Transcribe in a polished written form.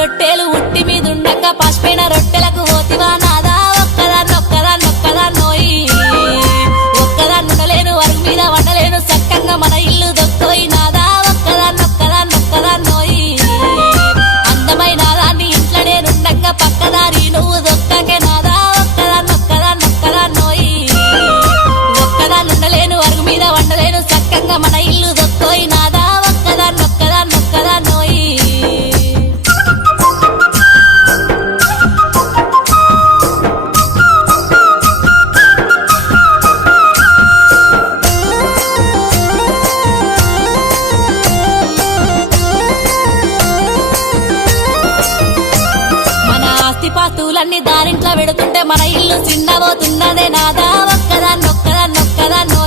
రొట్టెలు ఉట్టి మీదుండక పసిపోయిన రొట్టెలకు పోతివా నాదా ఒక్కదాన్నోయి ఒక్కదాన్నుండలేను అరుగు మీద వండలేను సక్కంగా మన ఇల్లు దొక్కోయి నాదా ఒక్కదాన్నోయి అందమైన దాన్ని ఇంట్లో నేనుండగా పక్కదారి నువ్వు దొక్కకే నాదా ఒక్కదాన్నోయి ఒక్కదాన్నుండలేను అరుగు మీద వండలేను సక్కంగా మన ఇల్లు దొక్కోయి నాదా ఒక్కదాన్నోయి పాస్తులన్నీ దారింట్లో పెడుతుంటే మన ఇల్లు చిన్నబోతున్నదే నాదా ఒక్కదాన్నొక్కదాన్నొక్కదాన్నో